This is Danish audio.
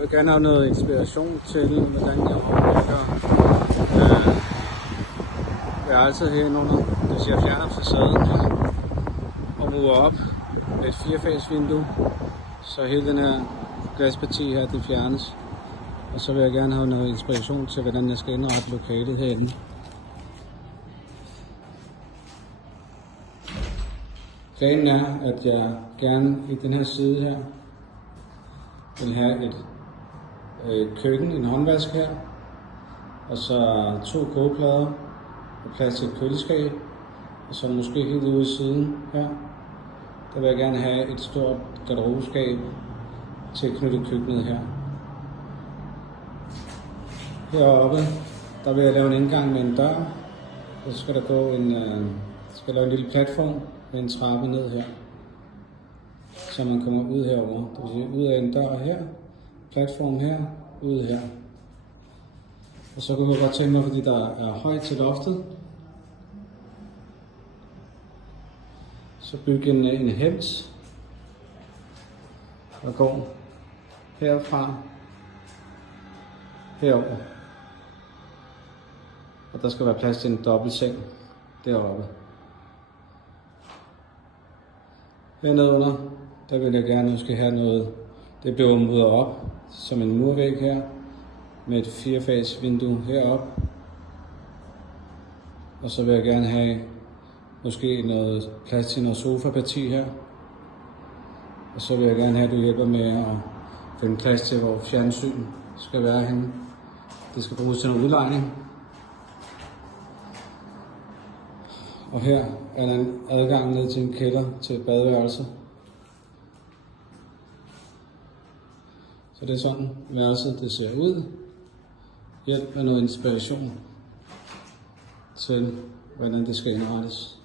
Jeg vil gerne have noget inspiration til, hvordan jeg overbygger værelset herunder. Hvis jeg fjerner facaden her og mover op med et 4-fags vindue, så hele den her glasparti her, det fjernes. Og så vil jeg gerne have noget inspiration til, hvordan jeg skal indrette lokalet herinde. Planen er, at jeg gerne i den her side her vil have et køkken, en håndvask her, og så 2 kogeplader og plads til et køleskab, og så måske helt ude i siden her, der vil jeg gerne have et stort garderobeskab til at knytte køkkenet her. Heroppe, der vil jeg lave en indgang med en dør, og så skal der gå skal lave en lille platform med en trappe ned her, så man kommer ud herover. Det vil sige ud af en dør her, platform her, ud her. Og så kunne jeg godt tænke mig, fordi der er højt til loftet, så bygge en hems, der går herfra herover. Og der skal være plads til en dobbeltseng deroppe. Hernede under, der vil jeg gerne måske have noget, det bliver mudret op som en murvæg her, med et 4-fags vindue heroppe. Og så vil jeg gerne have måske noget plads til noget sofaparti her. Og så vil jeg gerne have, at du hjælper med at finde plads til, hvor fjernsyn skal være henne. Det skal bruges til noget udlejning. Og her er der en adgang ned til en kælder til badeværelse. Så det er sådan værelset det ser ud. Hjælp med noget inspiration til, hvordan det skal indrettes.